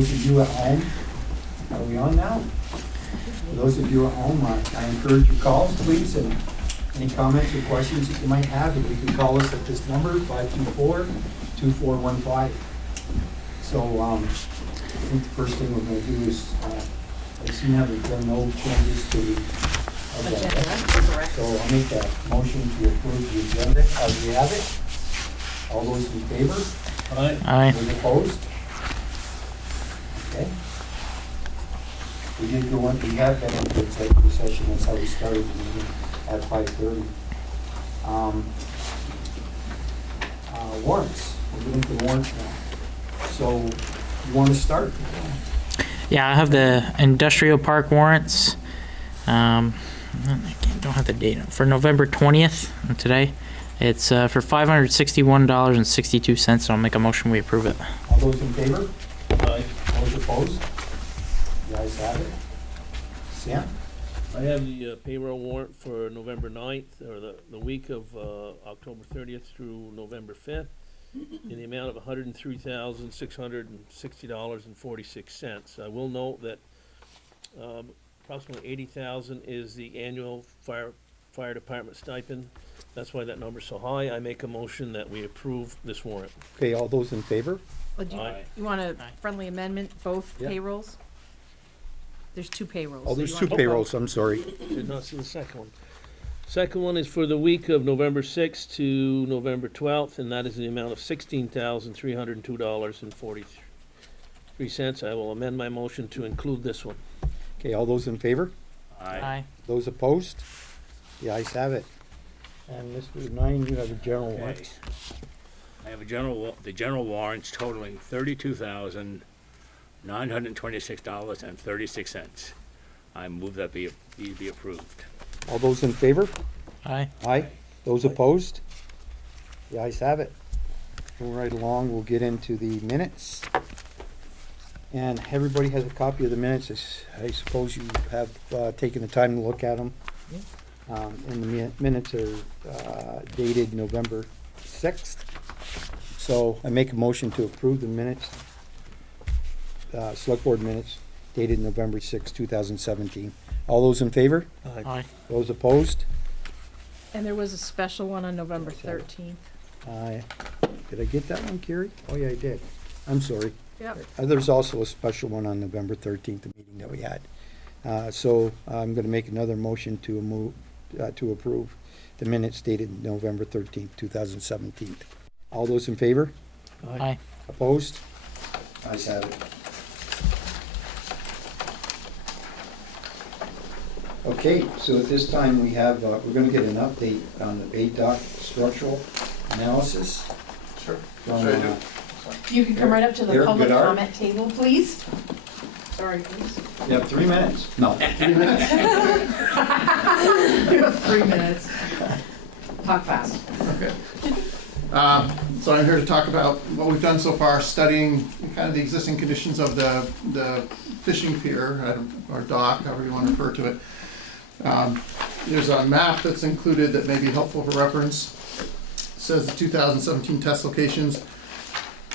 those of you at home, are we on now? For those of you at home, I encourage your calls, please, and any comments or questions that you might have, if you can call us at this number, 524-2415. So I think the first thing we're going to do is, I see now that there are no changes to the agenda. Correct. So I'll make a motion to approve the agenda as we have it. All those in favor? Aye. Those opposed? Okay. We did go on, we have been into executive session, that's how we started the meeting at 5:30. Warrants, we're getting to the warrants now. So, you want to start? Yeah, I have the industrial park warrants. I don't have the date for November 20th today. It's for $561.62. I'll make a motion we approve it. All those in favor? Aye. Those opposed? You guys have it? Sam? I have the payroll warrant for November 9th, or the week of October 30th through November 5th, in the amount of $103,660.46. I will note that approximately $80,000 is the annual fire department stipend. That's why that number's so high. I make a motion that we approve this warrant. Okay, all those in favor? Aye. You want a Aye. friendly amendment, both Yeah. payrolls? There's two payrolls. Oh, so there's you two want payrolls, I'm sorry. Did not see the second one. Second one is for the week of November 6th to November 12th, and that is the amount of $16,302.43. I will amend my motion to include this one. Okay, all those in favor? Aye. Those opposed? The ayes have it. And Mr. Nine, you have a general Okay. warrant. I have the general warrants totaling $32,926.36. I move that be approved. All those in favor? Aye. Aye. Those opposed? The ayes have it. Moving right along, we'll get into the minutes. And everybody has a copy of the minutes. I suppose you have taken the time to look at them. And the minutes are dated November 6th. So I make a motion to approve the minutes, select board minutes dated November 6th, 2017. All those in favor? Aye. Those opposed? And there was a special one on November 13th. Did I get that one, Carrie? Oh, yeah, I did. I'm sorry. Yep. There's also a special one on November 13th, the meeting that we had. So I'm going to make another motion to approve the minutes dated November 13th, 2017. All those in favor? Aye. Opposed? Ayes have it. Okay, so at this time we have, we're going to get an update on the Bay Dock structural analysis. Sure. From, Sure I do. You can come right up to the Eric public Goodard? comment table, please. Sorry, please. You have 3 minutes. No. 3 minutes. You have 3 minutes. Talk fast. Okay. So I'm here to talk about what we've done so far, studying kind of the existing conditions of the fishing pier, or dock, however you want to refer to it. There's a map that's included that may be helpful for reference. It says the 2017 test locations.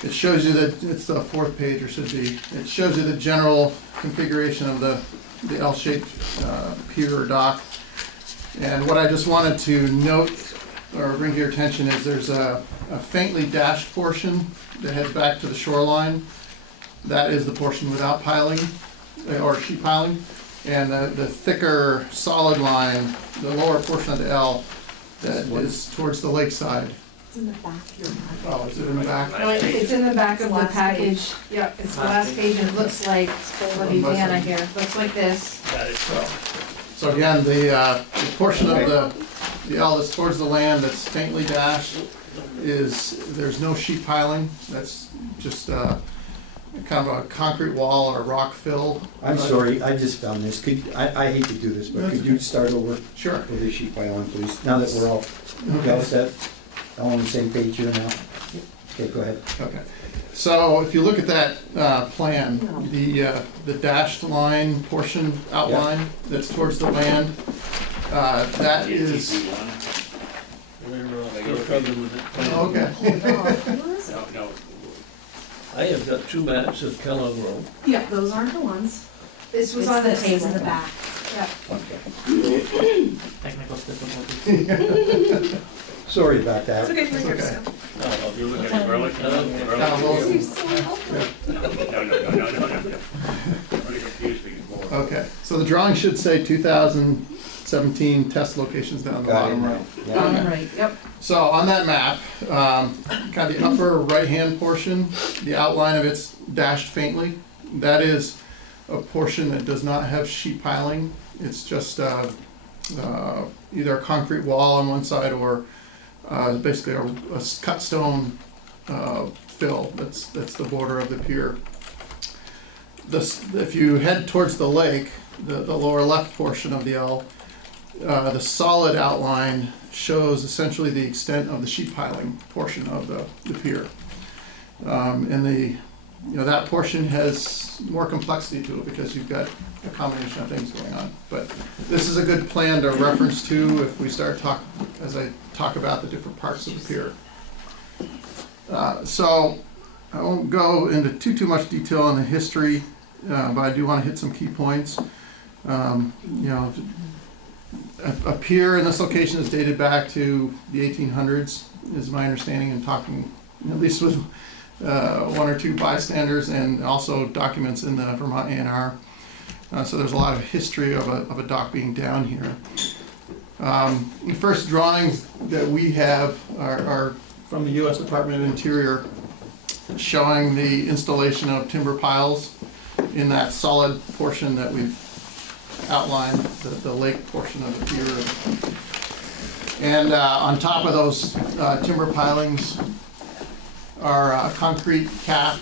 It shows you that, it's the 4th page, or should be, it shows you the general configuration of the L-shaped pier or dock. And what I just wanted to note or bring to your attention is there's a faintly dashed portion that heads back to the shoreline. That is the portion without piling, or sheet piling. And the thicker solid line, the lower portion of the L, that is towards the lakeside. It's in the back of your package. Oh, is it in the back? No, it's in the back of the Last package. Yep, it's the last page, and it looks like, Louisiana here, looks like this. So again, the portion of the L that's towards the land that's faintly dashed there's no sheet piling. That's just kind of a concrete wall or a rock fill. I'm sorry, I just found this. I hate to do this, but could you start over Sure. with the sheet piling, please? Now that we're all set, all on the same page here now? Okay, go ahead. Okay. So if you look at that plan, the dashed line portion outline that's towards the land, that is. We're still struggling with it. Okay. No. I have got two maps of Kellogg Road. Yeah, those aren't the ones. This was It's on the this, table it's in the in back. Yeah. Technical difficulties. Sorry about that. Okay, It's okay. Oh, you're looking at Burlington? Down low. No. Pretty confused because more. Okay, so the drawing should say 2017 test locations down the Got it bottom now. right. Yeah. Bottom right, yep. So on that map, kind of the upper right-hand portion, the outline of it's dashed faintly. That is a portion that does not have sheet piling. It's just either a concrete wall on one side or basically a cut stone fill. That's the border of the pier. If you head towards the lake, the lower left portion of the L, the solid outline shows essentially the extent of the sheet piling portion of the pier. And that portion has more complexity to it because you've got a combination of things going on. But this is a good plan to reference to if we start as I talk about the different parts of the pier. So I won't go into too much detail on the history, but I do want to hit some key points. A pier in this location is dated back to the 1800s, is my understanding, and talking at least with one or two bystanders and also documents in the Vermont A&R. So there's a lot of history of a dock being down here. The first drawings that we have are from the U.S. Department of Interior, showing the installation of timber piles in that solid portion that we've outlined, the lake portion of the pier. And on top of those timber pilings are a concrete cap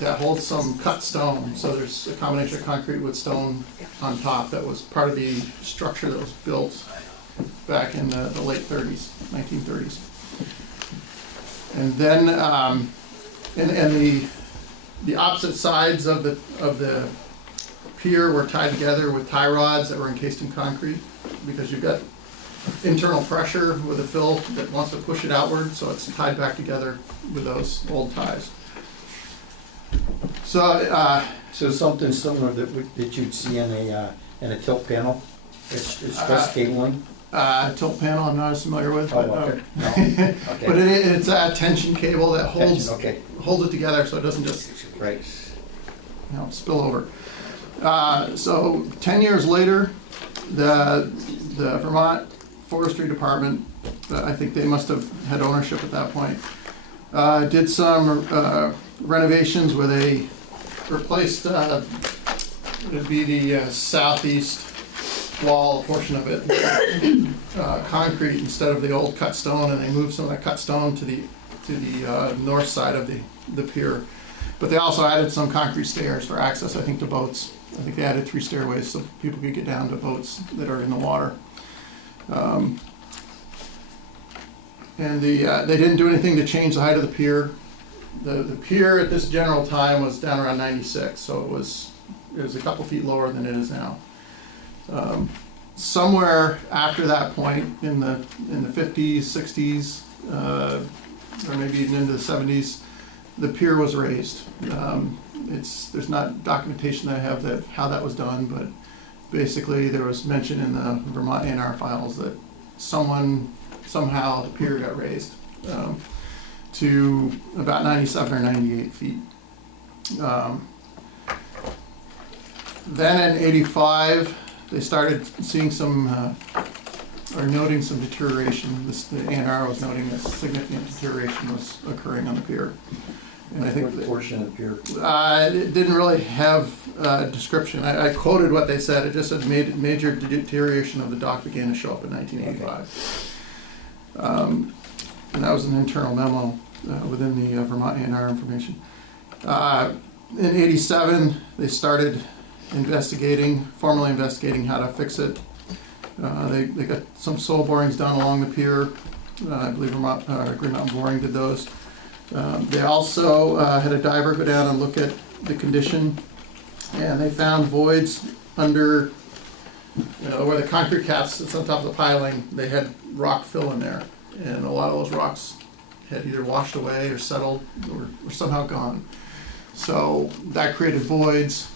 that holds some cut stone. So there's a combination of concrete with stone on top that was part of the structure that was built back in the late 30s, 1930s. And then and the opposite sides of the pier were tied together with tie rods that were encased in concrete, because you've got internal pressure with a fill that wants to push it outward, so it's tied back together with those old ties. So So something similar that you'd see in a tilt panel? It's stress cabling? tilt panel I'm not as familiar with, Oh, but, okay. No. Okay. but it's a tension cable that holds Okay, holds it together so it doesn't just right. spill over. So 10 years later, the Vermont Forestry Department, I think they must have had ownership at that point, did some renovations where they replaced, it'd be the southeast wall portion of it, concrete instead of the old cut stone, and they moved some of that cut stone to the north side of the pier. But they also added some concrete stairs for access, I think, to boats. I think they added 3 stairways so people could get down to boats that are in the water. And they didn't do anything to change the height of the pier. The pier at this general time was down around 96, so it was a couple feet lower than it is now. Somewhere after that point, in the 50s, 60s, or maybe even into the 70s, the pier was raised. There's not documentation that I have that how that was done, but basically there was mention in the Vermont A&R files that somehow the pier got raised to about 97 or 98 feet. Then in '85, they started seeing or noting some deterioration. The A&R was noting that significant deterioration was occurring on the pier. And I think What portion of the pier? it didn't really have a description. I quoted what they said. It just said major deterioration of the dock began to show up in 1985. And that was an internal memo within the Vermont A&R information. In '87, they started formally investigating how to fix it. They got some soil borings done along the pier. I believe Green Mountain Boring did those. They also had a diver go down and look at the condition, and they found voids under where the concrete cap sits on top of the piling. They had rock fill in there, and a lot of those rocks had either washed away or settled or somehow gone. So that created voids,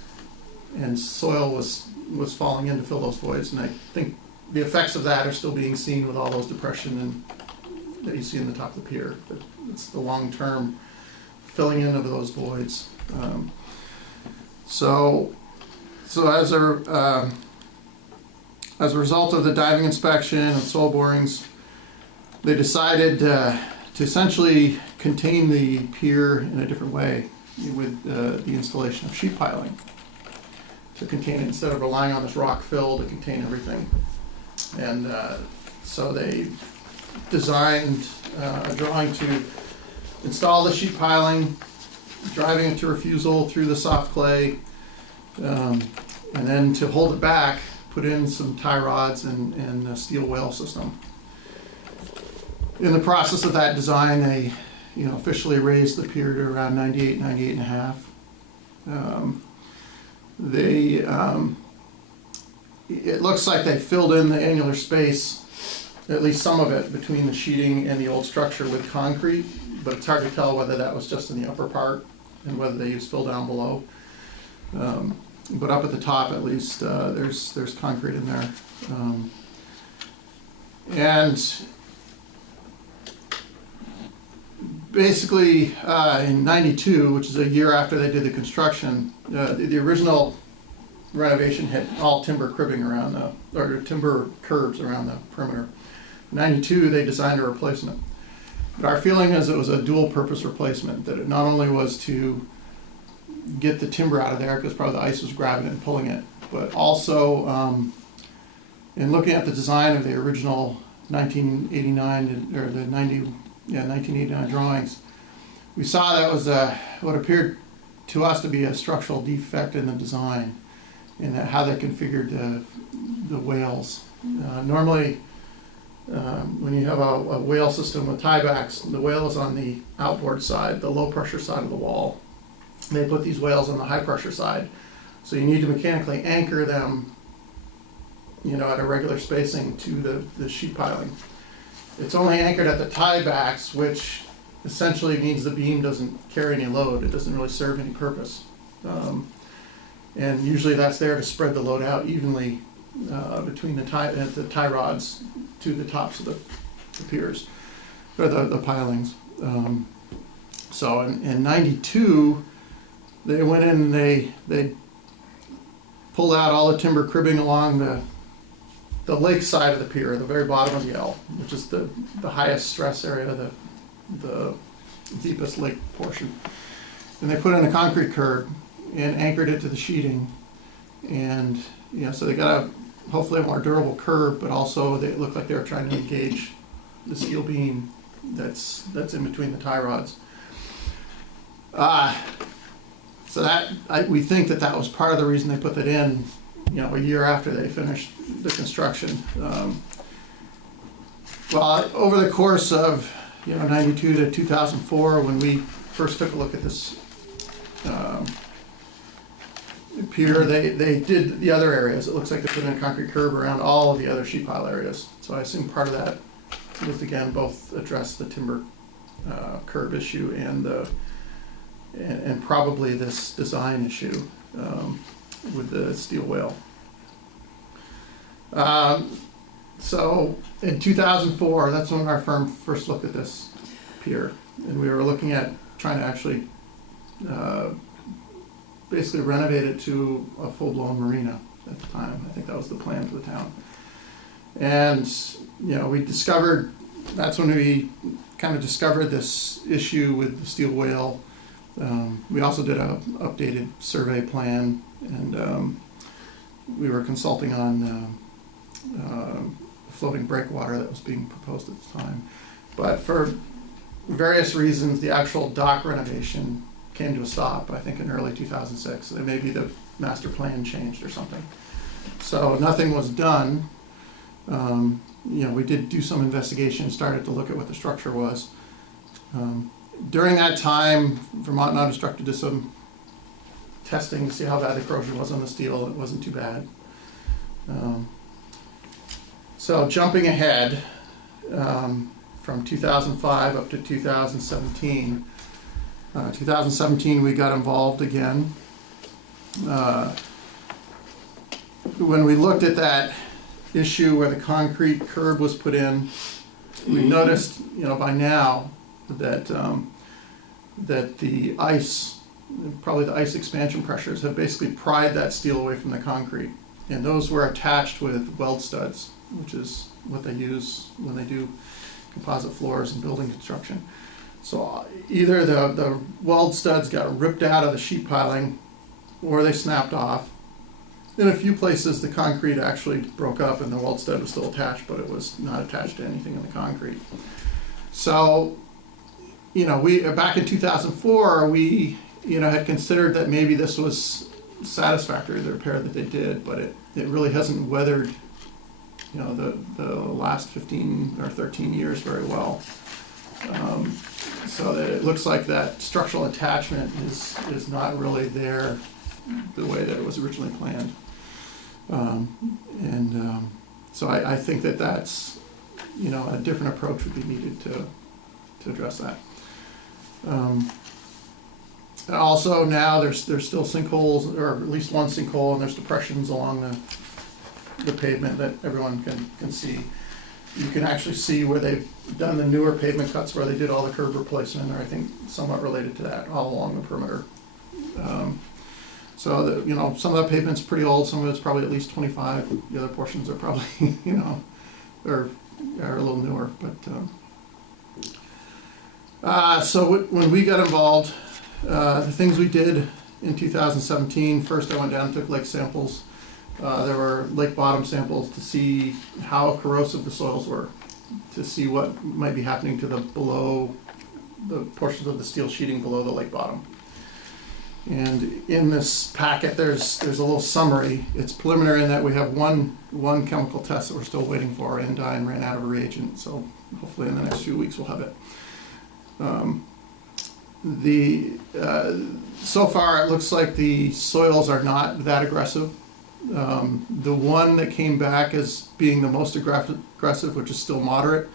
and soil was falling in to fill those voids. And I think the effects of that are still being seen with all those depression and that you see in the top of the pier. But it's the long-term filling in of those voids. So as a result of the diving inspection and soil borings, they decided to essentially contain the pier in a different way with the installation of sheet piling to contain it instead of relying on this rock fill to contain everything. And so they designed a drawing to install the sheet piling, driving it to refusal through the soft clay, and then to hold it back, put in some tie rods and a steel whale system. In the process of that design, they officially raised the pier to around 98 and a half. It looks like they filled in the annular space, at least some of it, between the sheeting and the old structure with concrete, but it's hard to tell whether that was just in the upper part and whether they used fill down below. But up at the top, at least, there's concrete in there. And basically, in '92, which is a year after they did the construction, the original renovation had all timber cribbing around or timber curbs around the perimeter. In '92, they designed a replacement. But our feeling is it was a dual-purpose replacement, that it not only was to get the timber out of there, because probably the ice was grabbing it and pulling it, but also in looking at the design of the original 1989 or the 1989 drawings, we saw that was what appeared to us to be a structural defect in the design, in how they configured the whales. Normally, when you have a whale system with tiebacks, the whale is on the outboard side, the low pressure side of the wall. They put these whales on the high pressure side, so you need to mechanically anchor them, at a regular spacing to the sheet piling. It's only anchored at the tiebacks, which essentially means the beam doesn't carry any load. It doesn't really serve any purpose. And usually that's there to spread the load out evenly between the tie rods to the tops of the piers, or the pilings. So in '92, they went in and they pulled out all the timber cribbing along the lake side of the pier, the very bottom of the L, which is the highest stress area, the deepest lake portion. And they put in a concrete curb and anchored it to the sheeting. And so they got hopefully a more durable curb, but also they looked like they were trying to engage the steel beam that's in between the tie rods. So we think that was part of the reason they put that in, a year after they finished the construction. Well, over the course of, '92 to 2004, when we first took a look at this pier, they did the other areas. It looks like they put in a concrete curb around all of the other sheet pile areas. So I assume part of that was, again, both address the timber curb issue and probably this design issue with the steel whale. So in 2004, that's when our firm first looked at this pier, and we were looking at trying to actually basically renovate it to a full-blown marina at the time. I think that was the plan for the town. And that's when we kind of discovered this issue with the steel whale. We also did an updated survey plan, and we were consulting on floating breakwater that was being proposed at the time. But for various reasons, the actual dock renovation came to a stop, I think in early 2006. Maybe the master plan changed or something. So nothing was done. We did do some investigation, started to look at what the structure was. During that time, Vermont Non-Destructive did some testing to see how bad the corrosion was on the steel. It wasn't too bad. So jumping ahead from 2005 up to 2017, 2017, we got involved again. When we looked at that issue where the concrete curb was put in, we noticed, by now that that the ice, probably the ice expansion pressures, have basically pried that steel away from the concrete, and those were attached with weld studs, which is what they use when they do composite floors and building construction. So either the weld studs got ripped out of the sheet piling, or they snapped off. In a few places, the concrete actually broke up and the weld stud was still attached, but it was not attached to anything in the concrete. So, we back in 2004, we had considered that maybe this was satisfactory, the repair that they did, but it really hasn't weathered, the last 15 or 13 years very well. So that it looks like that structural attachment is not really there the way that it was originally planned. So I think that's, a different approach would be needed to address that. Also now there's still sinkholes, or at least one sinkhole, and there's depressions along the pavement that everyone can see. You can actually see where they've done the newer pavement cuts where they did all the curb replacement, or I think somewhat related to that, all along the perimeter. So some of that pavement's pretty old, some of it's probably at least 25, the other portions are probably, are a little newer, but, so when we got involved, the things we did in 2017, first I went down and took lake samples. There were lake bottom samples to see how corrosive the soils were, to see what might be happening to the portions of the steel sheeting below the lake bottom. And in this packet, there's a little summary. It's preliminary in that we have one chemical test that we're still waiting for. Endyne ran out of a reagent, so hopefully in the next few weeks we'll have it. So far it looks like the soils are not that aggressive. The one that came back as being the most aggressive, which is still moderate,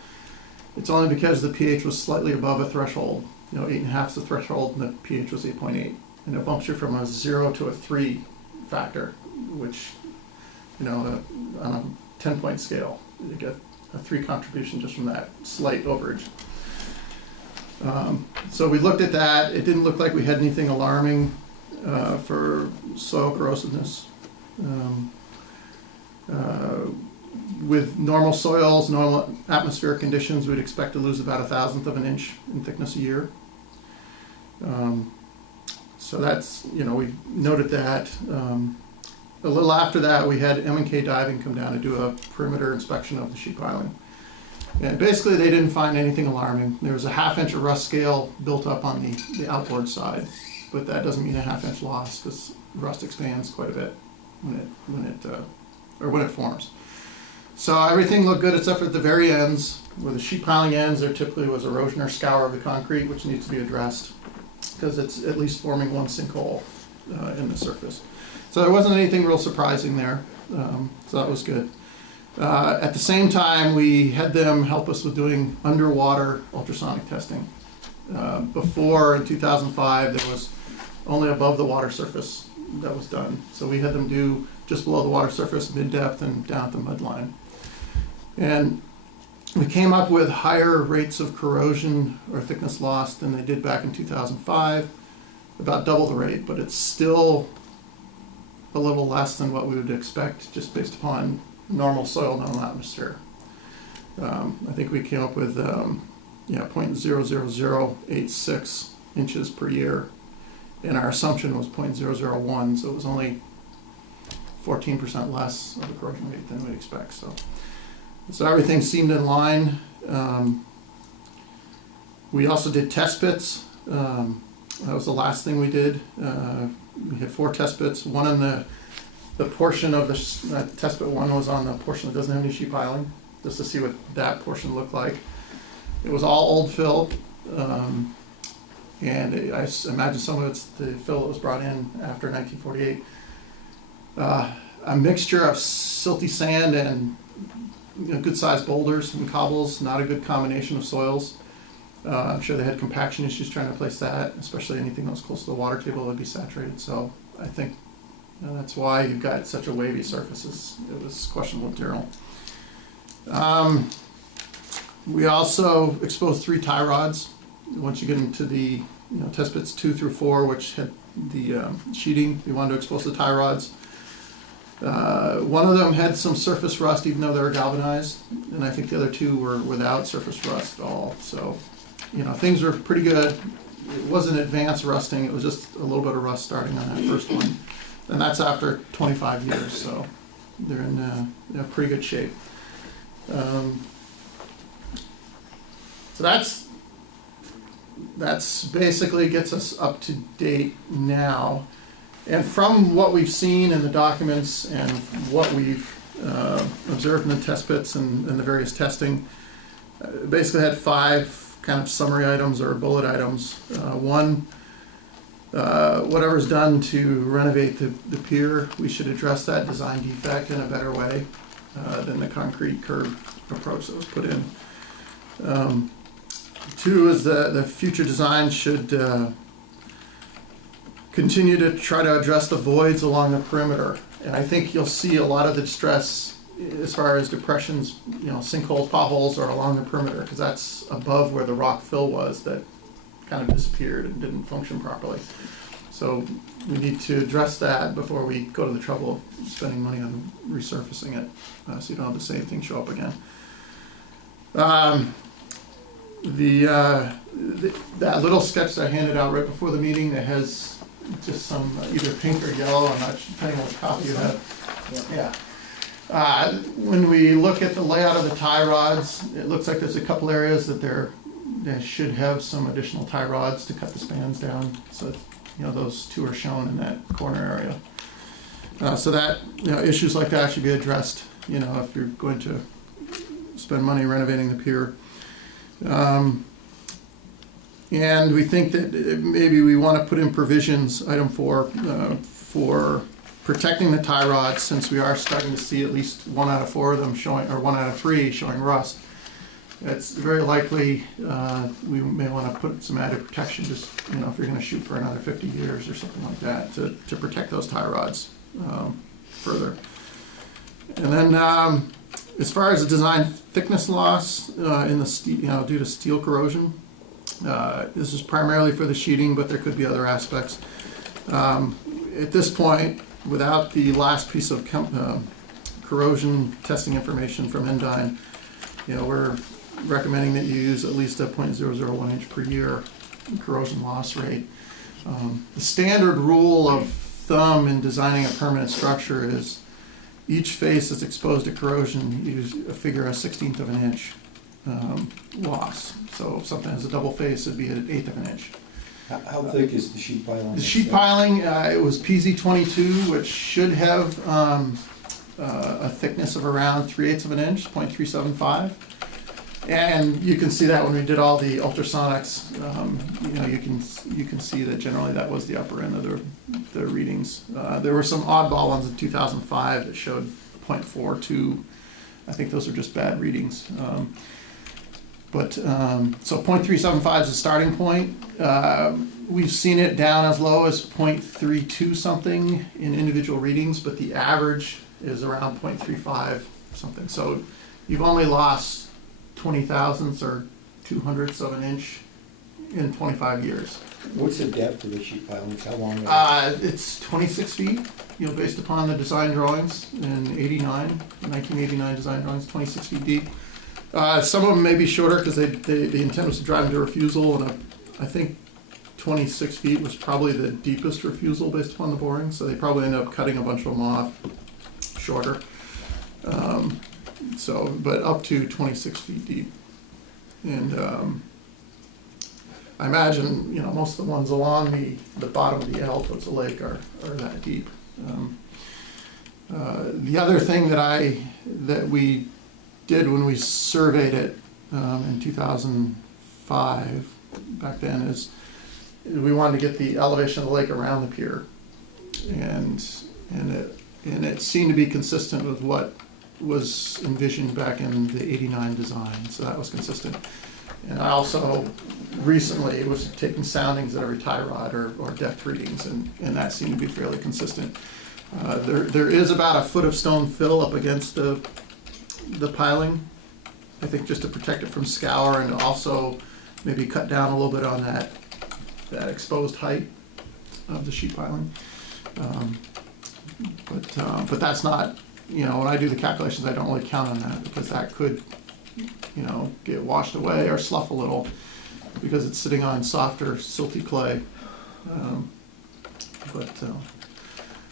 it's only because the pH was slightly above a threshold. 8.5 is the threshold, and the pH was 8.8. And it bumps you from a 0 to a 3 factor, which, on a 10-point scale, you get a 3 contribution just from that slight overage. So we looked at that. It didn't look like we had anything alarming for soil corrosiveness. With normal soils, normal atmospheric conditions, we'd expect to lose about 1/1000 of an inch in thickness a year. So that's, we noted that. A little after that, we had M&K Diving come down to do a perimeter inspection of the sheet piling. And basically, they didn't find anything alarming. There was a 1/2 inch of rust scale built up on the outboard side, but that doesn't mean a 1/2 inch loss, because rust expands quite a bit when it forms. So everything looked good except for at the very ends, where the sheet piling ends. There typically was erosion or scour of the concrete, which needs to be addressed, because it's at least forming one sinkhole in the surface. So there wasn't anything real surprising there, so that was good. At the same time, we had them help us with doing underwater ultrasonic testing. Before, in 2005, there was only above the water surface that was done. So we had them do just below the water surface, mid-depth, and down at the mud line. And we came up with higher rates of corrosion or thickness loss than they did back in 2005, about double the rate, but it's still a little less than what we would expect just based upon normal soil, normal atmosphere. I think we came up with 0.00086 inches per year, and our assumption was 0.001, so it was only 14% less of a corrosion rate than we'd expect. So everything seemed in line. We also did test pits. That was the last thing we did. We had 4 test pits. One in the portion of test pit 1 was on the portion that doesn't have any sheet piling, just to see what that portion looked like. It was all old fill, and I imagine some of it's the fill that was brought in after 1948. A mixture of silty sand and good-sized boulders and cobbles, not a good combination of soils. I'm sure they had compaction issues trying to replace that, especially anything that was close to the water table would be saturated. So I think that's why you've got such a wavy surfaces. It was questionable material. We also exposed 3 tie rods. Once you get into the test pits 2 through 4, which had the sheeting, we wanted to expose the tie rods. One of them had some surface rust, even though they were galvanized, and I think the other 2 were without surface rust at all. So, things were pretty good. It wasn't advanced rusting; it was just a little bit of rust starting on that first one, and that's after 25 years. So, they're in pretty good shape. So that's basically gets us up to date now. And from what we've seen in the documents and what we've observed in the test pits and the various testing, basically had 5 kind of summary items or bullet items. One, whatever's done to renovate the pier, we should address that design defect in a better way than the concrete curb approach that was put in. 2 is the future design should continue to try to address the voids along the perimeter. And I think you'll see a lot of the distress as far as depressions, sinkholes, potholes are along the perimeter, because that's above where the rock fill was that kind of disappeared and didn't function properly. So we need to address that before we go to the trouble of spending money on resurfacing it, so you don't have the same thing show up again. That little sketch that I handed out right before the meeting that has just some either pink or yellow, I'm not depending on what copy you have. Yeah. When we look at the layout of the tie rods, it looks like there's a couple areas that they should have some additional tie rods to cut the spans down. So those 2 are shown in that corner area. So that issues like that should be addressed. If you're going to spend money renovating the pier. And we think that maybe we want to put in provisions, item 4, for protecting the tie rods, since we are starting to see at least 1 out of 4 of them showing, or 1 out of 3 showing rust. It's very likely we may want to put some added protection, just if you're going to shoot for another 50 years or something like that, to protect those tie rods further. And then as far as the design thickness loss in the steel, due to steel corrosion, this is primarily for the sheeting, but there could be other aspects. At this point, without the last piece of corrosion testing information from Endyne, we're recommending that you use at least a 0.001 inch per year corrosion loss rate. The standard rule of thumb in designing a permanent structure is each face that's exposed to corrosion, you figure a 1/16 of an inch loss. So if something has a double face, it'd be an 1/8 of an inch. How thick is the sheet piling? The sheet piling, it was PZ22, which should have a thickness of around 3/8 of an inch, 0.375. And you can see that when we did all the ultrasonics, you can see that generally that was the upper end of the readings. There were some oddball ones in 2005 that showed 0.42. I think those are just bad readings. So 0.375 is the starting point. We've seen it down as low as 0.32 something in individual readings, but the average is around 0.35 something. So you've only lost 20 thousandths or 200ths of an inch in 25 years. What's the depth of the sheet pilings? How long? It's 26 feet, based upon the design drawings in 1989 design drawings, 26 feet deep. Some of them may be shorter because the intent was to drive them to refusal, and I think 26 feet was probably the deepest refusal based upon the boring, so they probably ended up cutting a bunch of them off shorter. But up to 26 feet deep. And I imagine, most of the ones along the bottom of the L towards the lake are that deep. The other thing that we did when we surveyed it in 2005, back then, is we wanted to get the elevation of the lake around the pier. And it seemed to be consistent with what was envisioned back in the '89 design, so that was consistent. And I also recently was taking soundings at every tie rod or depth readings, and that seemed to be fairly consistent. There is about a foot of stone fill up against the piling, I think just to protect it from scour, and also maybe cut down a little bit on that exposed height of the sheet piling. But that's not, when I do the calculations, I don't really count on that, because that could, get washed away or slough a little, because it's sitting on softer, silty clay.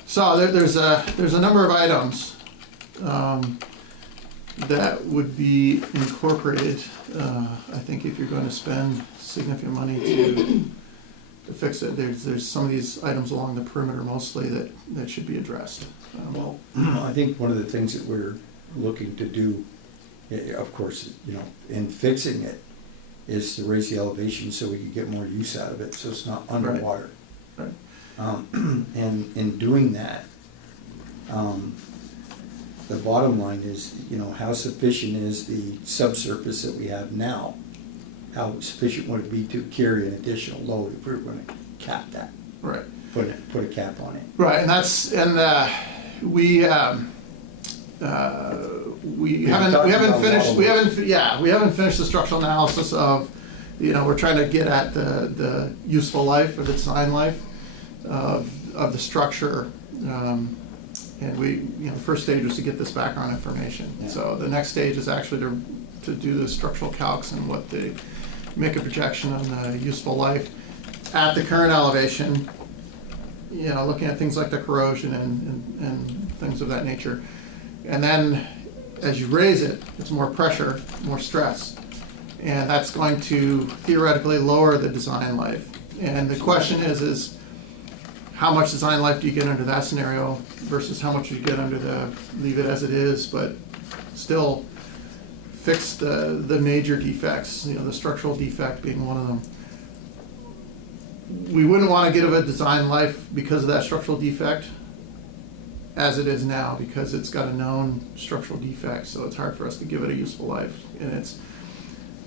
So there's a number of items that would be incorporated, I think, if you're going to spend significant money to fix it. There's some of these items along the perimeter mostly that should be addressed. Well, I think one of the things that we're looking to do, of course, in fixing it, is to raise the elevation so we can get more use out of it, so it's not underwater. Right. And in doing that, the bottom line is, how sufficient is the subsurface that we have now? How sufficient would it be to carry an additional load if we were going to cap that? Right. Put a cap on it. Right, we haven't finished the structural analysis of, we're trying to get at the useful life or the design life of the structure. And the first stage was to get this background information. Yeah. So the next stage is actually to do the structural calcs and make a projection on the useful life at the current elevation, looking at things like the corrosion and things of that nature. And then as you raise it, it's more pressure, more stress. And that's going to theoretically lower the design life. And the question is how much design life do you get under that scenario versus how much you get under leave it as it is, but still fix the major defects, the structural defect being one of them. We wouldn't want to give a design life because of that structural defect as it is now, because it's got a known structural defect, so it's hard for us to give it a useful life. And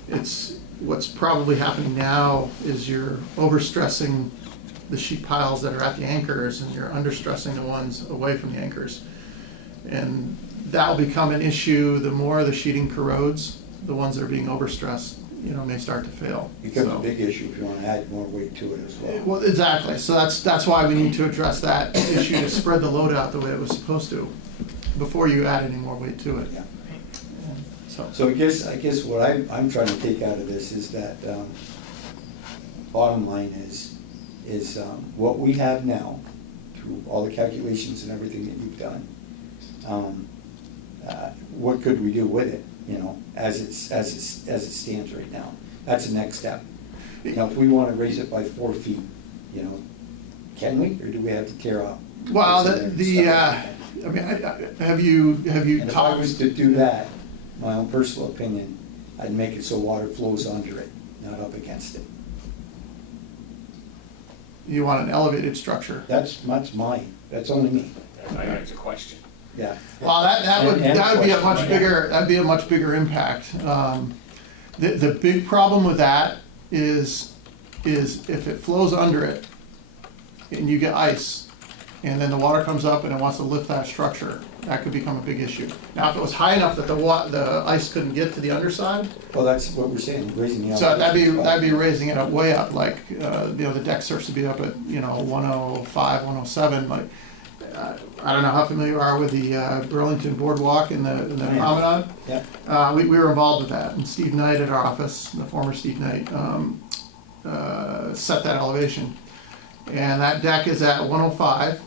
it's what's probably happening now is you're overstressing the sheet piles that are at the anchors, and you're understressing the ones away from the anchors. And that'll become an issue the more the sheeting corrodes. The ones that are being overstressed, may start to fail. Becomes a big issue if you want to add more weight to it as well. Well, exactly. So that's why we need to address that issue, to spread the load out the way it was supposed to before you add any more weight to it. Yeah. So I guess what I'm trying to take out of this is that bottom line is what we have now, through all the calculations and everything that you've done, what could we do with it, as it stands right now? That's the next step. If we want to raise it by 4 feet, can we, or do we have to tear off? Well, have you And if I talked? was to do that, my own personal opinion, I'd make it so water flows under it, not up against it. You want an elevated structure? That's mine, that's only me, I think it's a question. yeah. Well, that would be a much bigger, that'd be a much bigger impact. The big problem with that is if it flows under it and you get ice, and then the water comes up and it wants to lift that structure, that could become a big issue. Now, if it was high enough that the ice couldn't get to the underside, Well, that's what we're saying, raising the so elevation. that'd be raising it up way up, like, the deck surface would be up at, 105, 107, like, I don't know how familiar you are with the Burlington Boardwalk and the promenade. Yeah, We were involved with that, and Steve Knight at our office, the former Steve Knight, set that elevation. And that deck is at 105,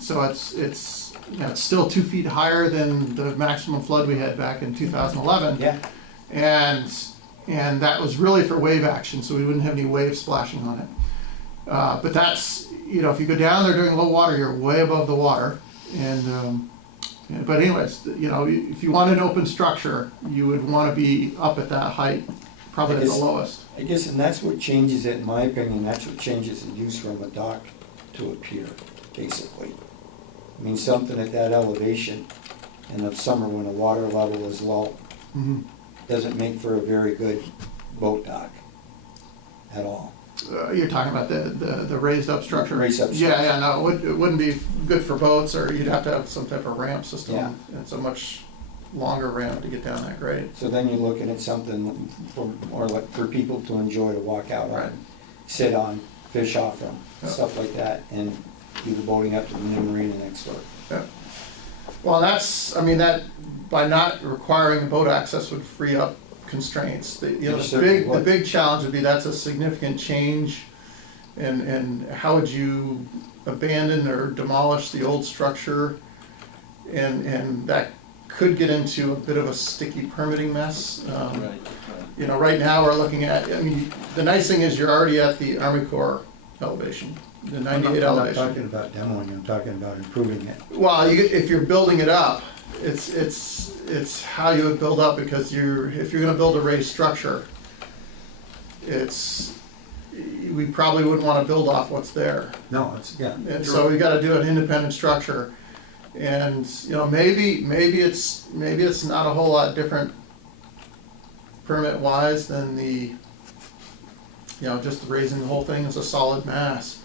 so it's still 2 feet higher than the maximum flood we had back in 2011. yeah, And that was really for wave action, so we wouldn't have any waves splashing on it. But that's, if you go down there during low water, you're way above the water. But anyways, if you want an open structure, you would want to be up at that height, probably at the lowest. I guess, and that's what changes it, in my opinion, that's what changes the use from a dock to a pier, basically. I mean, something at that elevation, in the summer when the water level is low. Mhm. Doesn't make for a very good boat dock at all. You're talking about the raised up structure? Raised up Yeah, yeah, no, it wouldn't be good for boats, or you'd have to have some type of ramp system. Yeah. It's a much longer ramp to get down that grade. So then you're looking at something for, or like for people to enjoy, to walk out Right. on, sit on, fish off them, Yeah. stuff like that, and do the boating up to the new marina next door. Yeah. Well, that's, I mean, that, by not requiring boat access would free up constraints. It certainly The would. big challenge would be, that's a significant change, and how would you abandon or demolish the old structure? And that could get into a bit of a sticky permitting mess. You know, right now, we're looking at, I mean, the nice thing is you're already at the Army Corps elevation, the 98 I'm not elevation. talking about demoing, I'm talking about improving it. Well, if you're building it up, it's how you would build up, because if you're gonna build a raised structure, we probably wouldn't wanna build off what's there. No, it's, yeah. And so we gotta do an independent structure. And, you know, maybe it's not a whole lot different permit wise than just raising the whole thing as a solid mass.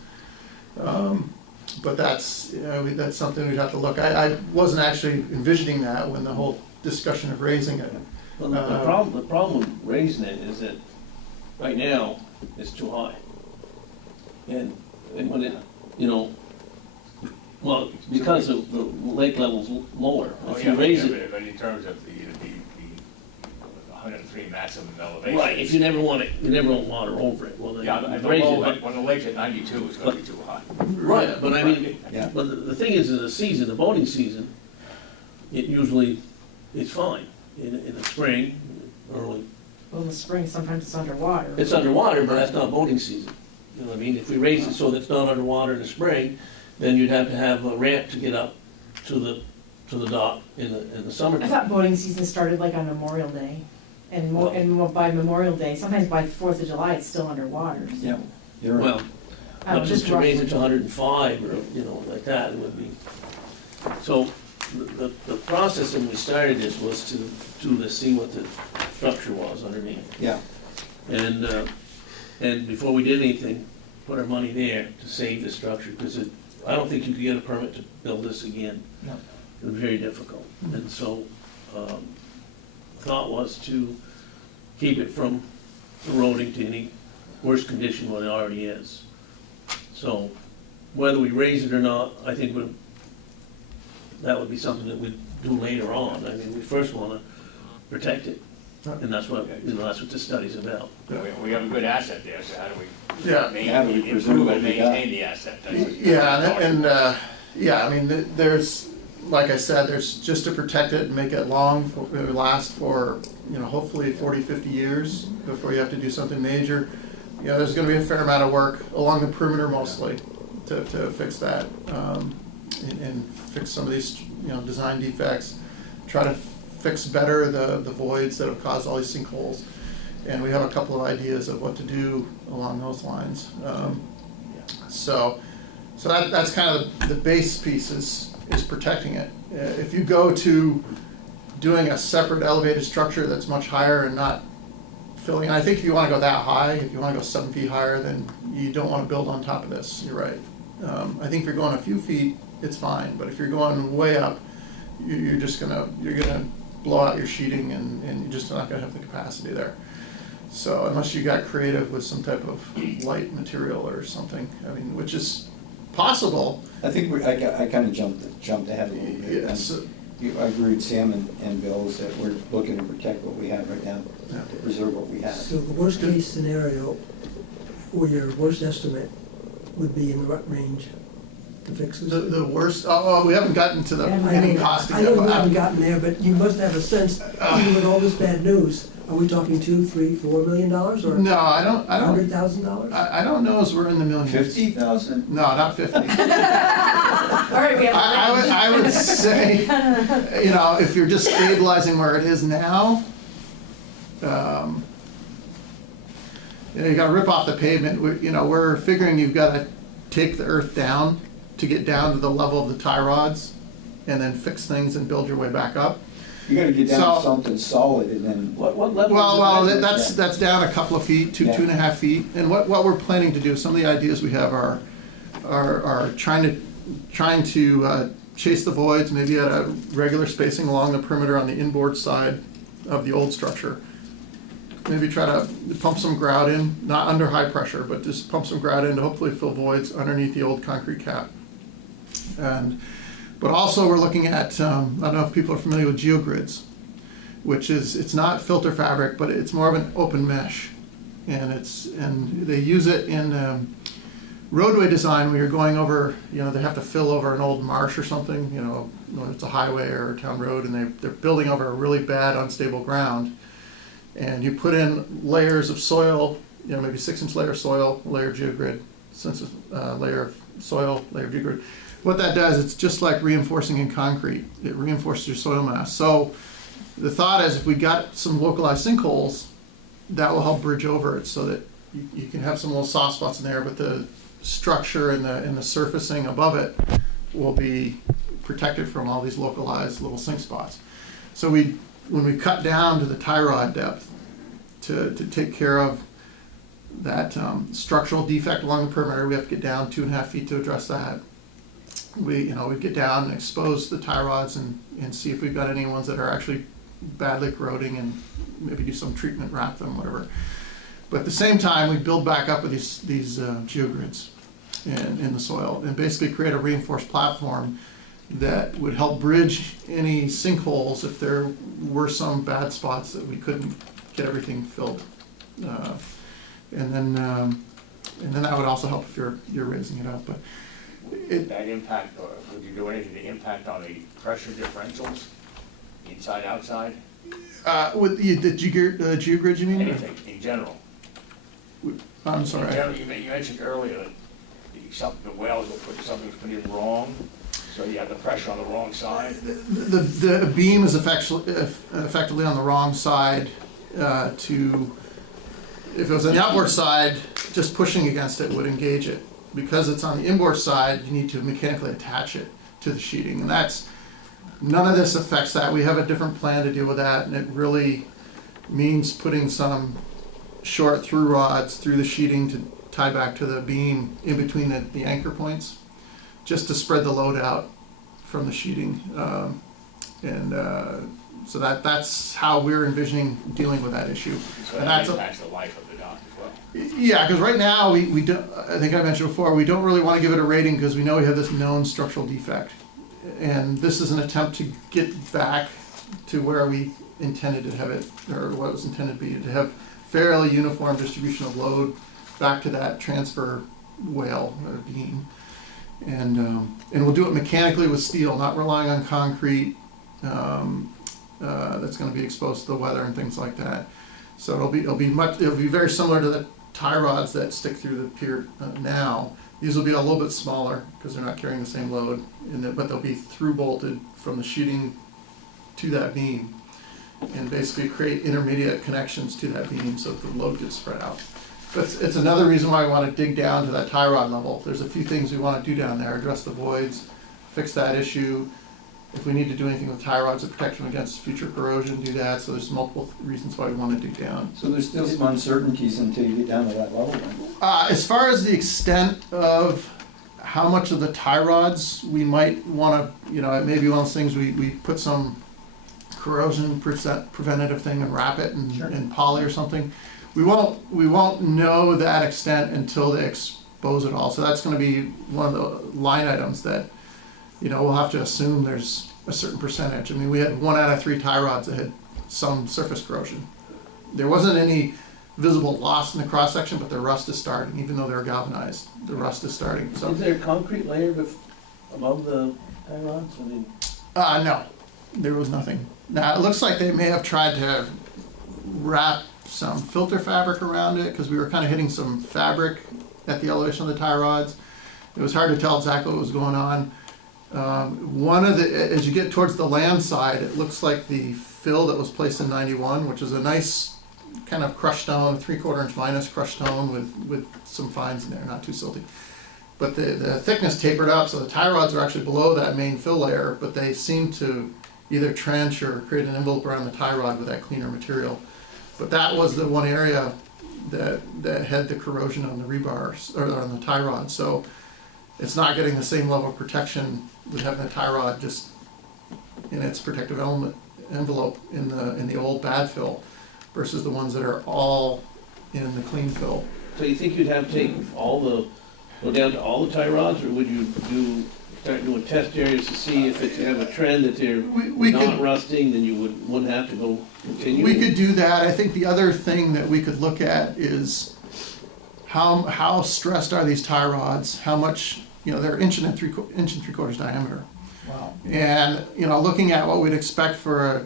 But that's, that's something we'd have to look. I wasn't actually envisioning that when the whole discussion of raising it. Well, the problem with raising it is that right now, it's too high. And when it, well, because of the lake level's lower, if you raise it. But in terms of the 103 maximum elevation. Right, if you never want water over it, well then Yeah, you the raise low, it. when the lake's at 92, it's gonna be too high. Right, but I mean, Yeah. but the thing is, in the season, the boating season, it usually is fine. In the spring, early, Well, in the spring, sometimes it's underwater. it's underwater, but that's not boating season. You know what I mean? If we raise it so that it's not underwater in the spring, then you'd have to have a ramp to get up to the dock in the I summertime. thought boating season started like on Memorial Day, and by Memorial Day, sometimes by 4th of July, it's still underwater. So. Yeah, you're right. Well, I but was just to raise it to roughly- 105 or, like that, it would be. So the process when we started this was to see what the structure was underneath. Yeah, And before we did anything, put our money there to save the structure, because I don't think you could get a permit to build this again. No. It was very difficult. And so, the thought was to keep it from eroding to any worse condition than it already is. So, whether we raise it or not, I think that would be something that we'd do later on. I mean, we first wanna protect it, and that's what this study's about. We have a good asset there, so how do we Yeah. Yeah, we preserve improve what and we got. maintain the asset? Yeah, I mean, there's, like I said, there's just to protect it and make it last for, hopefully 40, 50 years before you have to do something major. There's gonna be a fair amount of work along the perimeter mostly to fix that, and fix some of these, design defects, try to fix better the voids that have caused all these sinkholes. And we have a couple of ideas of what to do along those lines. So that's kind of the base piece is protecting it. If you go to doing a separate elevated structure that's much higher and not filling, and I think if you want to go that high, if you want to go 7 feet higher, then you don't want to build on top of this. You're right. I think if you're going a few feet, it's fine. But if you're going way up, you're gonna blow out your sheeting, and you're just not gonna have the capacity there. So unless you got creative with some type of light material or something, I mean, which is possible. I think I kind of jumped ahead a little bit. Yes. I agree with Sam and Bill is that we're looking to protect what we have right now, to preserve what we have. So the worst case scenario, or your worst estimate, would be in what range to fix this? The worst, we haven't gotten to any costing. I know you haven't gotten there, but you must have a sense, even with all this bad news, are we talking $2, $3, $4 million, or No, I don't. $100,000? I don't know as we're in the millions. 50,000? No, not 50. All right, we have. I would say, if you're just stabilizing where it is now, you gotta rip off the pavement. We're figuring you've gotta take the earth down to get down to the level of the tie rods. and then fix things and build your way back up. You gotta get down So- to something solid and then. What level? Well, is it? that's down a couple of feet, Yeah. 2.5 feet. And what we're planning to do, some of the ideas we have are trying to chase the voids, maybe at a regular spacing along the perimeter on the inboard side of the old structure. Maybe try to pump some grout in, not under high pressure, but just pump some grout in to hopefully fill voids underneath the old concrete cap. But also we're looking at, I don't know if people are familiar with geogrids, which is, it's not filter fabric, but it's more of an open mesh. And they use it in roadway design where you're going over, they have to fill over an old marsh or something, when it's a highway or a town road, and they're building over a really bad unstable ground. And you put in layers of soil, maybe 6-inch layer of soil, layer of geogrid, layer of soil, layer of geogrid. What that does, it's just like reinforcing in concrete. It reinforces your soil mass. So the thought is if we got some localized sinkholes, that will help bridge over it so that you can have some little soft spots in there, but the structure and the surfacing above it will be protected from all these localized little sink spots. So when we cut down to the tie rod depth to take care of that structural defect along the perimeter, we have to get down 2.5 feet to address that. We get down and expose the tie rods and see if we've got any ones that are actually badly corroding and maybe do some treatment, wrap them, whatever. But at the same time, we build back up with these geogrids in the soil and basically create a reinforced platform that would help bridge any sinkholes if there were some bad spots that we couldn't get everything filled. And then that would also help if you're raising it up. But That impact, or would you do anything to impact on the pressure differentials, inside, outside? With the geogrid, you mean? Anything, in general? I'm In sorry. general, you mentioned earlier that the wells something's put in wrong, so you have the pressure on the wrong side. The beam is effectively on the wrong side if it was on the outboard side, just pushing against it would engage it. Because it's on the inboard side, you need to mechanically attach it to the sheeting, and none of this affects that. We have a different plan to deal with that, and it really means putting some short through rods through the sheeting to tie back to the beam in between the anchor points, just to spread the load out from the sheeting. So that's how we're envisioning dealing with that issue. So And that that's impacts the life of the dock as well. Yeah, because right now we don't. I think I mentioned before, we don't really want to give it a rating because we know we have this known structural defect, and this is an attempt to get back to where we intended to have it, or what it was intended to be, to have fairly uniform distribution of load back to that transfer whale or beam, and we'll do it mechanically with steel, not relying on concrete. That's going to be exposed to the weather and things like that. So it'll be very similar to the tie rods that stick through the pier now. These will be a little bit smaller because they're not carrying the same load, but they'll be through bolted from the sheeting to that beam, and basically create intermediate connections to that beam so that the load gets spread out. But it's another reason why we want to dig down to that tie rod level. There's a few things we want to do down there: address the voids, fix that issue. If we need to do anything with tie rods to protect them against future corrosion, do that. So there's multiple reasons why we want to dig down. So there's still some uncertainties until you get down to that level then? As far as the extent of how much of the tie rods we might want to, it may be one of those things we put some corrosion preventative thing and wrap it in poly or something. We won't know that extent until they expose it all. So that's going to be one of the line items that we'll have to assume there's a certain percentage. I mean, we had 1 out of 3 tie rods that had some surface corrosion. There wasn't any visible loss in the cross section, but the rust is starting, even though they're galvanized. The rust is starting. So is there a concrete layer above the tie rods? I mean, no, there was nothing. Now it looks like they may have tried to wrap some filter fabric around it because we were kind of hitting some fabric at the elevation of the tie rods. It was hard to tell exactly what was going on. As you get towards the land side, it looks like the fill that was placed in 91, which is a nice kind of crushed stone, 3/4 inch minus crushed stone with some fines in there, not too silty. but the thickness tapered up, so the tie rods are actually below that main fill layer, but they seem to either trench or create an envelope around the tie rod with that cleaner material. But that was the one area that had the corrosion on the rebars, or on the tie rod, so it's not getting the same level of protection with having the tie rod just in its protective envelope in the old bad fill versus the ones that are all in the clean fill. So you think you'd have to take go down to all the tie rods, or would you start doing test areas to see if you have a trend that they're We not could- rusting, then you wouldn't have to go continue? We could do that. I think the other thing that we could look at is how stressed are these tie rods? How much, they're inch and three quarters diameter. Wow. And, looking at what we'd expect for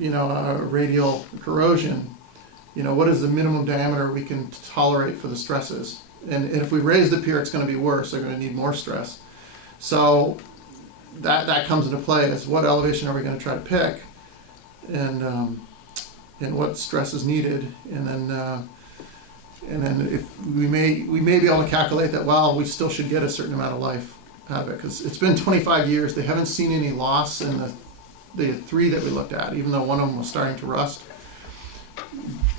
a radial corrosion, what is the minimum diameter we can tolerate for the stresses? And if we raise the pier, it's gonna be worse, they're gonna need more stress. So that comes into play, is what elevation are we gonna try to pick? And what stress is needed, and then if we may be able to calculate that, well, we still should get a certain amount of life out of it, because it's been 25 years, they haven't seen any loss in the three that we looked at, even though one of them was starting to rust.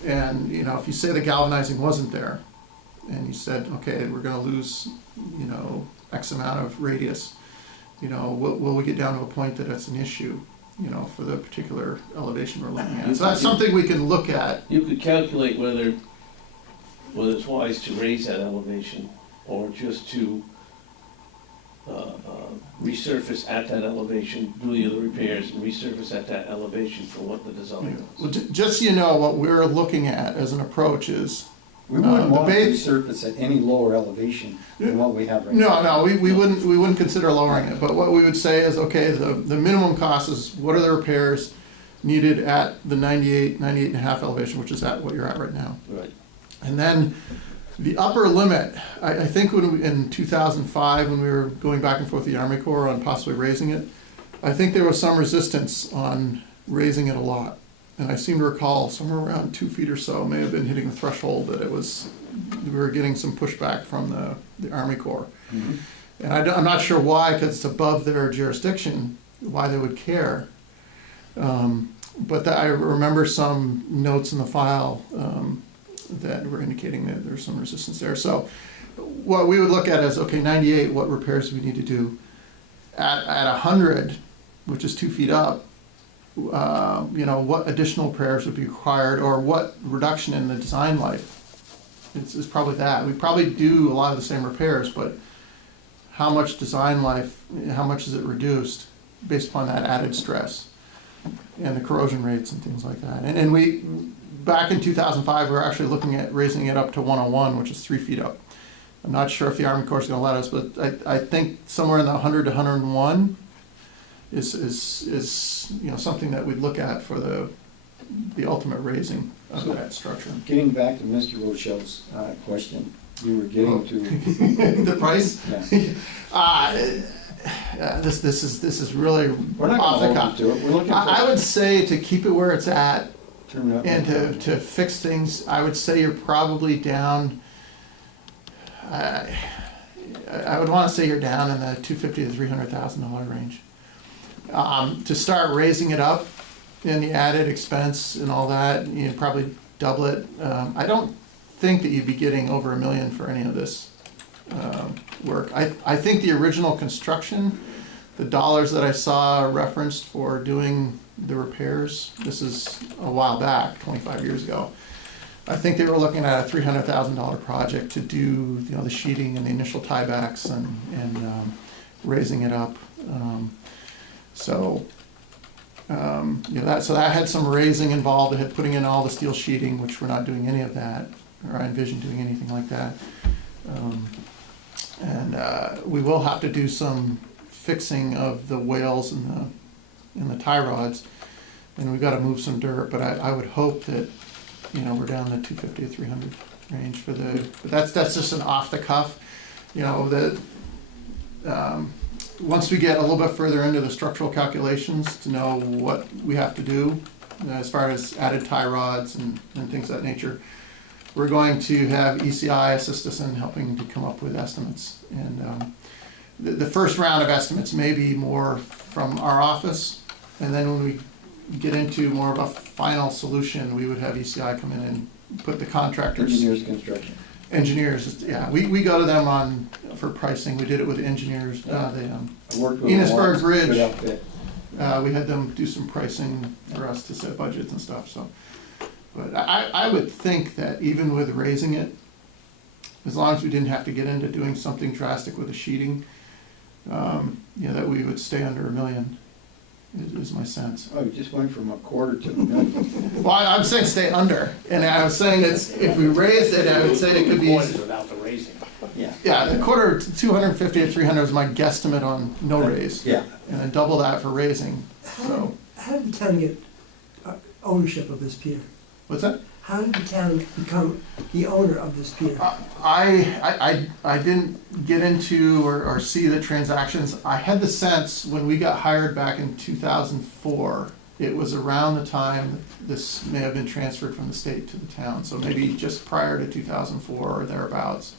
And, if you say the galvanizing wasn't there, and you said, okay, we're gonna lose, X amount of radius, will we get down to a point that it's an issue, for the particular elevation we're looking at? So that's something we can look at. You could calculate whether it's wise to raise that elevation, or just to resurface at that elevation, do the other repairs, and resurface at that elevation for what the design Well, was. just so you know, what we're looking at as an approach is, We wouldn't the want to base- resurface at any lower elevation than what we have right now. no, we wouldn't consider lowering it, but what we would say is, okay, the minimum cost is, what are the repairs needed at the 98 and a half elevation, which is at what you're at right now. Right. And then the upper limit, I think in 2005, when we were going back and forth with the Army Corps on possibly raising it, I think there was some resistance on raising it a lot. And I seem to recall somewhere around 2 feet or so may have been hitting the threshold that we were getting some pushback from the Army Corps. Mhm. And I'm not sure why, because it's above their jurisdiction, why they would care. But I remember some notes in the file that were indicating that there's some resistance there. So what we would look at is, okay, 98, what repairs do we need to do? At 100, which is 2 feet up, what additional repairs would be required, or what reduction in the design life? It's probably that. We probably do a lot of the same repairs, but how much design life, how much is it reduced based upon that added stress and the corrosion rates and things like that? And we, back in 2005, we were actually looking at raising it up to 101, which is 3 feet up. I'm not sure if the Army Corps is going to let us, but I think somewhere in the 100 to 101 is something that we'd look at for the ultimate raising of that structure. Getting back to Mr. Rochelle's question, you were getting to. The price? Yeah. This is really We're not off the going to cuff. hold you to it. We're looking for. I would say to keep it where it's at Turn it up. and to fix things, I would say you're probably down. I would want to say you're down in the $250,000 to $300,000 range. To start raising it up and the added expense and all that, you'd probably double it. I don't think that you'd be getting over $1 million for any of this work. I think the original construction, the dollars that I saw referenced for doing the repairs, this is a while back, 25 years ago. I think they were looking at a $300,000 project to do, the sheeting and the initial tiebacks and raising it up. So that had some raising involved. It had putting in all the steel sheeting, which we're not doing any of that, or I envision doing anything like that. We will have to do some fixing of the whales and the tie rods, and we've got to move some dirt. But I would hope that we're down the 250 to 300 range for the. But that's just an off the cuff. Once we get a little bit further into the structural calculations to know what we have to do as far as added tie rods and things of that nature, we're going to have ECI assist us in helping to come up with estimates. And the first round of estimates may be more from our office, and then when we get into more of a final solution, we would have ECI come in and put the contractors. Engineers construction. Engineers, yeah, we go to them for pricing. We did it with engineers, I worked with them Enosburg once. Bridge. Good outfit. We had them do some pricing for us to set budgets and stuff, so. But I would think that even with raising it, as long as we didn't have to get into doing something drastic with the sheeting, that we would stay under $1 million, is my sense. Oh, you just went from a quarter to $1 million. Well, I'm saying stay under, and I was saying if we raised it, I would say it could be, What is without the raising? yeah, the quarter, 250 to 300 is my guesstimate on no raise. Yeah. And then double that for raising, so. How did the town get ownership of this pier? What's that? How did the town become the owner of this pier? I didn't get into or see the transactions. I had the sense when we got hired back in 2004, it was around the time this may have been transferred from the state to the town. So maybe just prior to 2004 or thereabouts,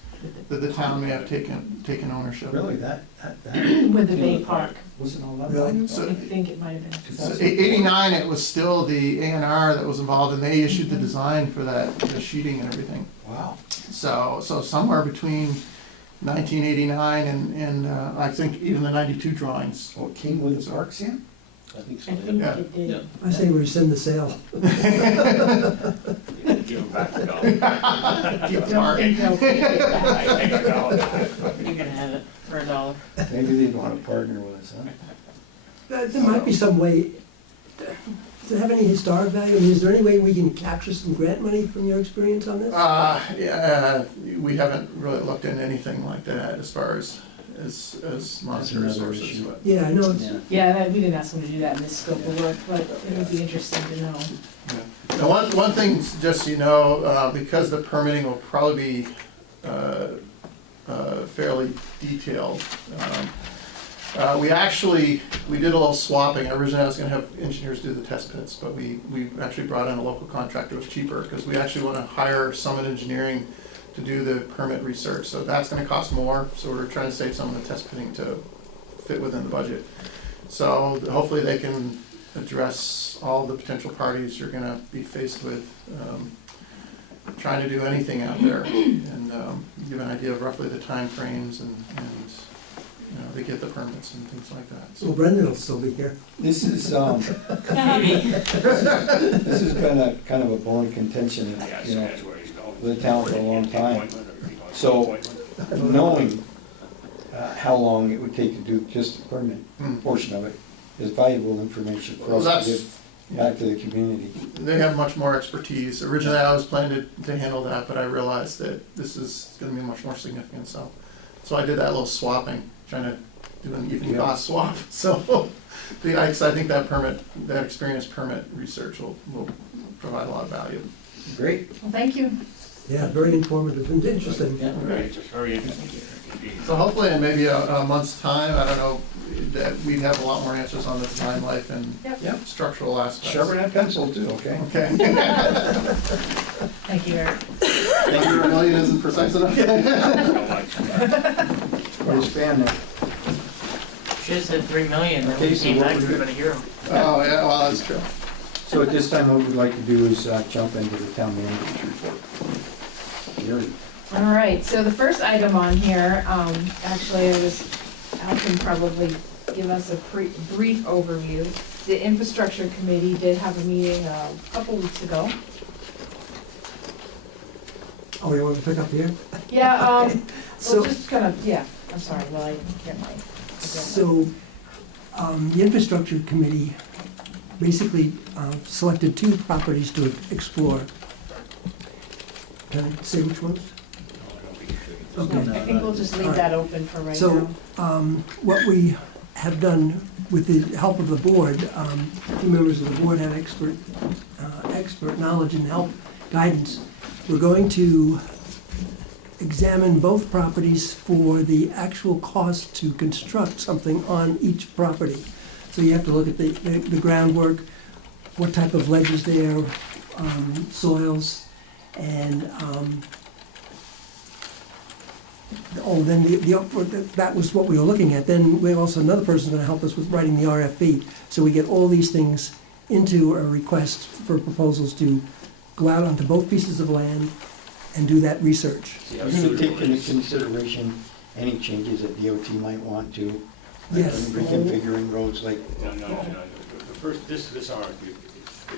that the town may have taken ownership. Really, that? With the Bay Park. Wasn't all that Really? long? So- I think it might have been. So 89, it was still the A&R that was involved, and they issued the design for that, the sheeting and everything. Wow. So somewhere between 1989 and I think even the 92 drawings. Oh, it came with the park, Sam? I think so. I think Yeah. it did. Yeah. I say we rescind the sale. Give them back the dollar. Keep the Don't market. think they'll take it back. I take a dollar. You can have it for $1. Maybe they'd want to partner with us, huh? There might be some way, does it have any historic value? I mean, is there any way we can capture some grant money from your experience on this? Yeah, we haven't really looked into anything like that as far as monetary another sources. issue. But Yeah, I know it's, Yeah, we didn't ask them to do that in this scope of work, but it would be interesting to know. Now, one thing, just so you know, because the permitting will probably be fairly detailed, we did a little swapping. Originally, I was gonna have engineers do the test pits, but we actually brought in a local contractor. It was cheaper, because we actually wanna hire Summit Engineering to do the permit research, so that's gonna cost more, so we're trying to save some of the test pitting to fit within the budget. So hopefully they can address all the potential parties you're gonna be faced with, trying to do anything out there, and give an idea of roughly the timeframes and to get the permits and things like that. well, So Brendan will still be here. This is, Maybe. this has been a kind of a bone of contention, Yeah, you know, that's where he's going. with the town for a long time. Appointment or he goes So- appointment. Knowing how long it would take to do just the permit portion of it is valuable information for Well, us to that's- give back to the community. they have much more expertise. Originally, I was planning to handle that, but I realized that this is gonna be much more significant, so I did that little swapping, trying to do an even cost swap. So I think that experienced permit research will provide a lot of value. Great. Well, thank you. Yeah, very informative and interesting. Yeah. Right, it's very interesting. indeed. So hopefully in maybe a month's time, I don't know, that we'd have a lot more answers on the design life and Yep. structural aspects. Sharpen that pencil too, okay? Okay. Thank you, Eric. Thank you, $1 million isn't precise enough. Or expand that. Should've said 3 million, then Okay, we so came what back, we we would've do- been a hero. Oh, yeah, well, that's true. So at this time, what we'd like to do is jump into the town manager's report. Gary. All right, so the first item on here, actually, Al can probably give us a brief overview. The infrastructure committee did have a meeting a couple weeks ago. Oh, you want to pick up here? Yeah, So- we'll just kind of, yeah, I'm sorry, well, I get my. So, the infrastructure committee basically selected 2 properties to explore. Can I say which ones? Okay. I think we'll just leave that open for right So, now. what we have done with the help of the board, 2 members of the board have expert knowledge and help, guidance. We're going to examine both properties for the actual cost to construct something on each property. So you have to look at the groundwork, what type of ledge is there, soils, And, then that was what we were looking at. Then we also, another person's gonna help us with writing the RFP. So we get all these things into a request for proposals to go out onto both pieces of land and do that research. See how Are you gonna suitable take it into is. consideration any changes that DOT might want to? Like Yes. reconfiguring roads like, No, the first, this RFP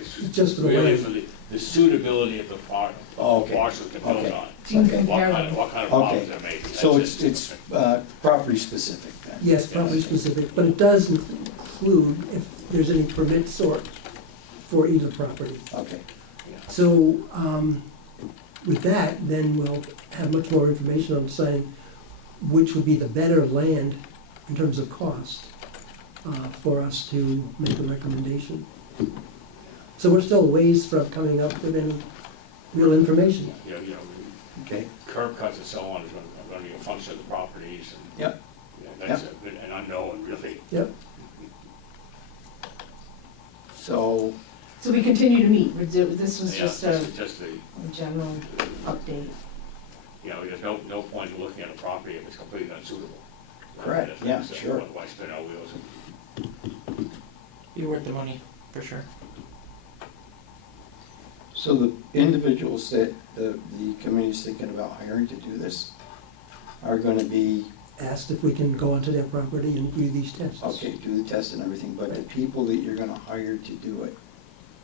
is Just for the really land. for the suitability of the Oh, okay. parcels to build Okay. on. You can Okay. compare them. What kind of Okay. problems they're making. so That's it's it. property specific then? Yes, property specific, but it does include if there's any permits or for either property. Okay, So, with that, then we'll have much more information on deciding which would be the better land in terms of cost, for us to make a recommendation. So we're still a ways from coming up with any real information. You know, okay, curb cuts and so on is going to be a function of the properties and. Yep. Yeah, that's an unknown, really. Yep. so, So we continue to meet, this was Yeah, just this a is just the, general update. you know, there's no point in looking at a property if it's completely unsuitable. Correct, If yeah, it's, sure. Otherwise spin our wheels. Be worth the money, for sure. so the individuals that the committee's thinking about hiring to do this are gonna be, Asked if we can go onto their property and do these tests. okay, do the test and everything, but the people that you're gonna hire to do it,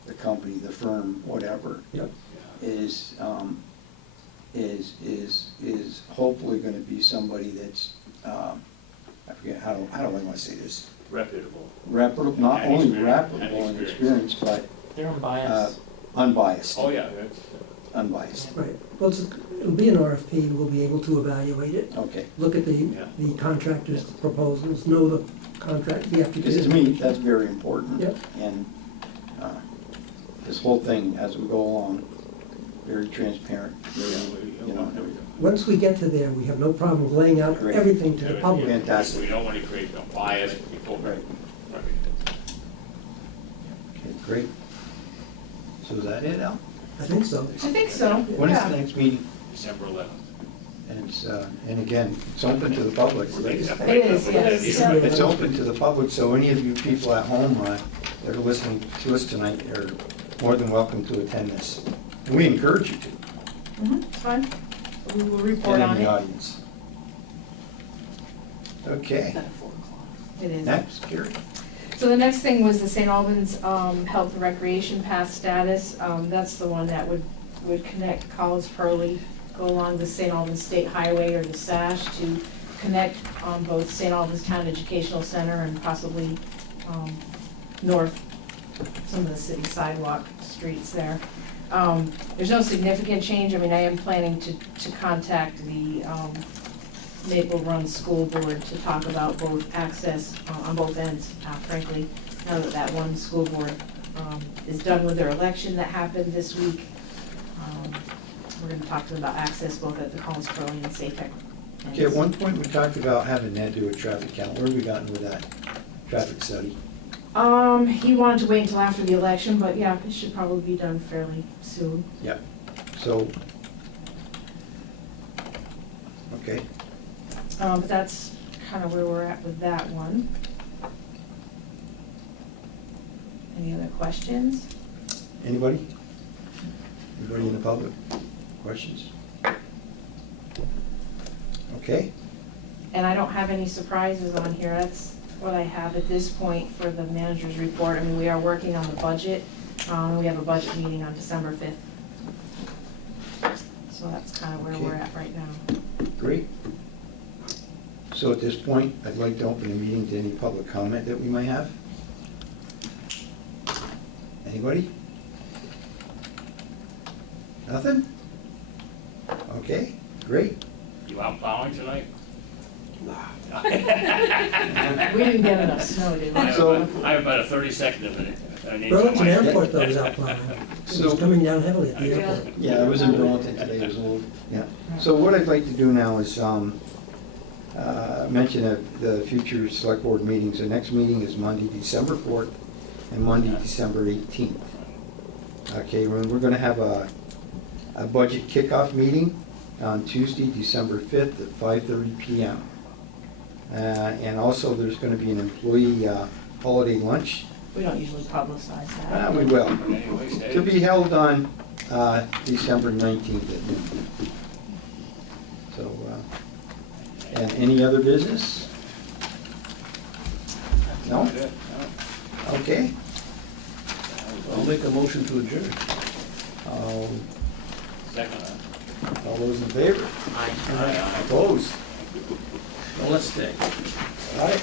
the company, the firm, whatever, Yep. is hopefully gonna be somebody that's, I forget, how do I wanna say this? Reputable. Reputable, not And only experience, reputable and and experienced, but They're unbiased. unbiased, Oh, yeah, that's, unbiased. Right, well, it'll be an RFP, and we'll be able to evaluate it, Okay, look at Yeah. the contractor's proposals, know the contract, the because to application. me, that's very important. Yep. And this whole thing, as we go along, very transparent, very, you know, everything. Once we get to there, we have no problem laying out Great. everything to the public. Fantastic. we don't want to create a bias before. Right. Right. Okay, great. So is that it, Al? I think so. I think so, When is the yeah. next meeting? December 11th. And it's, and again, it's open to the public, right? It is, yes. Yeah. It's open to the public, so any of you people at home that are listening to us tonight are more than welcome to attend this. And we encourage you to, It's fine, we will report and on in the it. audience. Okay, It is. next, Gary. So the next thing was the St. Albans Health and Recreation Path status. That's the one that would connect College Pearly, go along the St. Albans State Highway or the SASH to connect both St. Albans Town Educational Center and possibly north, some of the city sidewalk streets there. There's no significant change. I mean, I am planning to contact the Maple Run School Board to talk about both access on both ends, frankly, now that that one school board is done with their election that happened this week. We're gonna talk to them about access both at the Collins Curly and SAPEC. Okay, at one point we talked about having Ned do a traffic count. Where have we gotten with that traffic study? He wanted to wait until after the election, but yeah, it should probably be done fairly soon. Yeah, so, okay, But that's kind of where we're at with that one. Any other questions? anybody? Anybody in the public? Questions? Okay, And I don't have any surprises on here. That's what I have at this point for the manager's report. I mean, we are working on the budget. We have a budget meeting on December 5th. So that's kind of where we're at right now. great. So at this point, I'd like to open the meeting to any public comment that we might have. Anybody? Nothing? Okay, great. You out plowing tonight? We didn't get enough snow, did we? I have So- about- I have about a 30-second of it. I need Burlington somebody- Airport though was out plowing. It So- was coming down heavily at the airport. Yeah, I was in Burlington today, it was a little, yeah. So what I'd like to do now is mention the future select board meetings. The next meeting is Monday, December 4th, and Monday, December 18th. Okay, we're gonna have a a budget kickoff meeting on Tuesday, December 5th at 5:30 PM. And also, there's going to be an employee holiday lunch. We don't usually publicize that. We will. But anyway, stay. To be held on December 19th at noon. So, and any other business? No? That's it, no. Okay. I'll make a motion to adjourn. Second, All those in favor? aye. Opposed? Now let's stay. All right.